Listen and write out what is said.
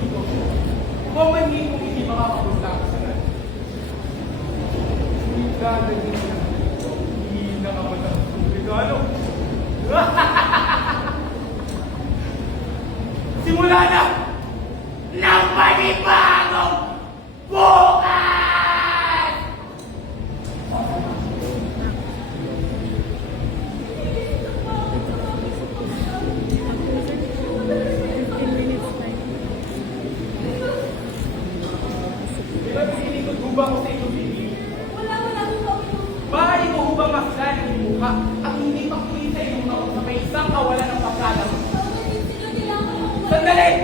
dito. Kung man hindi makakapunta ako sa natin. Hindi ka naging hindi nakamatang regalo. Simula na ng panibagong bukas! Diba pinilikod ko ba ako sa iyong bibig? Wala ko kami. Bakit ko hubang maslan ang mukha at hindi pa sa iyong naon sa may isang kawalan ng pagkalang? Sila nila ako. Sandali!